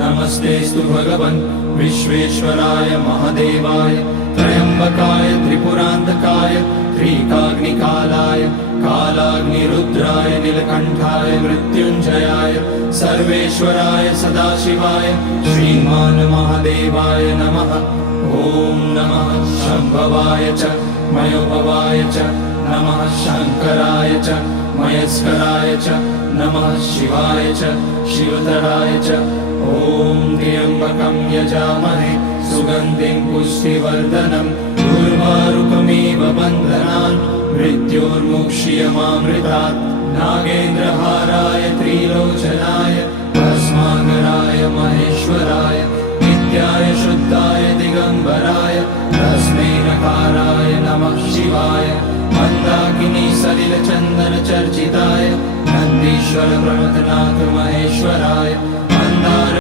नमस्तेस्तु भगवन् विश्वेश्वराय महादेवाय त्र्यम्बकाय त्रिपुरान्तकाय त्रिकाग्निकालाय कालाग्निरुद्राय नीलकण्ठाय मृत्युञ्जयाय सर्वेश्वराय सदाशिवाय श्रीमान् महादेवाय नमः। ॐ नमः शम्भवाय च मयोभवाय च नमः शङ्कराय च मयस्कराय च नमः शिवाय च शिवतराय च। ॐ त्र्यम्बकं यजामहे सुगन्धिं पुष्टिवर्धनम् उर्वारुकमिव बन्धनान् मृत्योर्मुक्ष्यमामृतात्। नागेन्द्रहाराय त्रिलोचनाय भस्माकराय महेश्वराय नित्याय शुद्धाय दिगम्बराय तस्मै नकाराय नमः शिवाय। मन्दाकिनी सलिलचन्दन चर्चिताय नन्दीश्वर प्रमथनाथ महेश्वराय